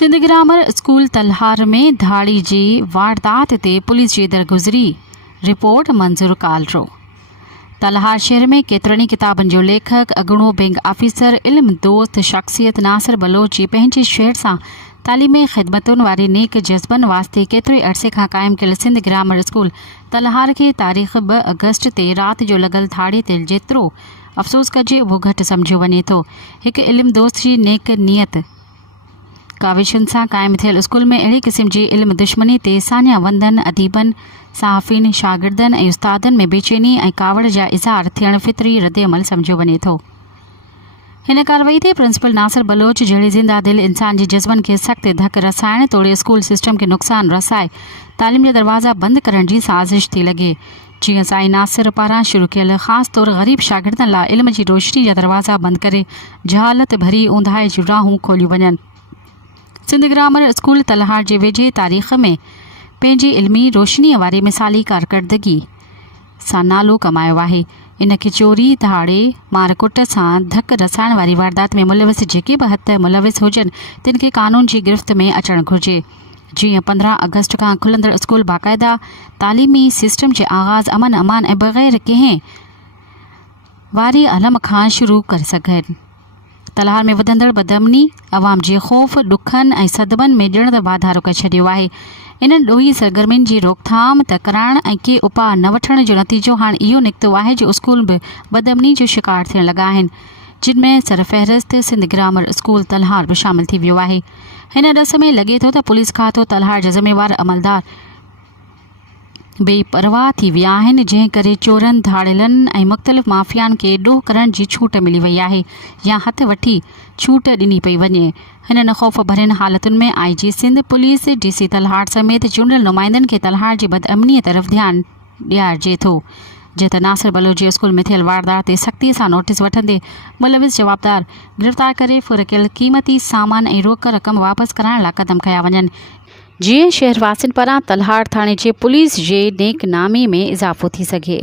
Sindh grammar school तलहार में धाड़ी जी वारदात ते पुलिस जी दरगुज़री। रिपोर्ट मंजूर कालरो। तलहार शहर में केतरनी किताबन जो लेखक अगणो बैंक ऑफिसर इल्म दोस्त शख्सियत नासिर बलोच जी पंहिंजे शहर सां तालीमी ख़िदमतुनि वारे नेक जज़्बनि वास्ते केतिरे अरसे खां क़ाइमु कयल सिंध ग्रामर स्कूल तलहार खे तारीख़ 2 अगस्त ते राति जो लॻल धाड़े ते जेतिरो अफ़सोस कजे उहो घटि सम्झियो वञे थो। हिकु इल्म दोस्त जी नेक नियत काविशुनि सां क़ाइमु थियल स्कूल में अहिड़े क़िस्म जी इल्म दुश्मनी ते सानिया वंदनि अदीबनि सहाफ़िन शागिर्दनि ऐं उस्तादनि में बेचैनी ऐं कावड़ जा इज़हार थियण फितरी रद्दअमल सम्झियो वञे थो। हिन कार्रवाई ते प्रिंसिपल नासिर बलोच जहिड़े ज़िंदा दिल इंसान जे जज़्बनि खे सख़्तु धकु रसाइण तोड़े स्कूल सिस्टम खे नुक़सान रसाए तालीम जा दरवाज़ा बंदि करण जी साज़िश थी लॻे। जीअं साईं नासिर पारां शुरू कयल ख़ासि तौरु ग़रीब शागिर्दनि लाइ इल्म जी रोशनी जा दरवाज़ा बंदि करे जहालत भरी ऊंधाए जूं राहूं खोलियूं वञनि। सिंध ग्रामर स्कूल तलहार जे वेझे तारीख़ में पंहिंजी इल्मी रोशनीअ वारी मिसाली कारकर्दगी सां नालो कमायो आहे। इन खे चोरी धाड़े मारकुट सां धकु रसाइण वारी वारदात में मुलविस जेके बि हथ मुलविस हुजनि तिन खे कानून जी गिरफ़्त में अचणु घुरिजे। जीअं 15 अगस्त खां खुलंदड़ स्कूल बाक़ाइदा तालीमी सिस्टम जे आगाज़ अमन अमान ऐं बग़ैर कंहिं वारी अलम खां शुरू करे सघनि। तलहार में वधंदड़ बदअमनी अवाम जे ख़ौफ़ ॾुखनि ऐं सदमनि में ॼण त वाधारो करे छॾियो आहे। इन्हनि ॾोही सरगर्मियुनि जी रोकथाम त कराइण ऐं के उपाउ न वठण जो नतीजो हाणे इहो निकितो आहे जो स्कूल बि बदअमनी जो शिकार थियण लॻा आहिनि, जिन में सरफ़हरिस्त सिंध ग्रामर स्कूल तलहार बि शामिल थी वियो आहे। हिन ॾस में लॻे थो त पुलिस खातो तलहार जा ज़िम्मेवार अमलदार बेपरवाह थी विया आहिनि, जंहिं करे चोरनि धाड़ेलनि ऐं मुख़्तलिफ़ माफ़ियानि खे ॾोह करण जी छूट मिली वई आहे या हथ वठी छूट ॾिनी पई वञे। हिननि ख़ौफ़ भरियलु हालतुनि में IG सिंध पुलिस DC तलहार समेत चूंडियल नुमाइंदनि खे तलहार जी बदअमनीअ तरफ़ ध्यानु ॾियारिजे थो। जीअं त नासिर बलोच जे स्कूल में थियल वारदात ते सख़्ती सां नोटिस वठंदे मुलविस जवाबदार गिरफ़्तार करे फुरकियल क़ीमती सामान ऐं रोक रक़म वापसि कराइण लाइ क़दम कया वञनि, जीअं शहरवासियुनि पारां तलहार थाणे जे पुलिस जे नेक नामे में इज़ाफ़ो थी सघे।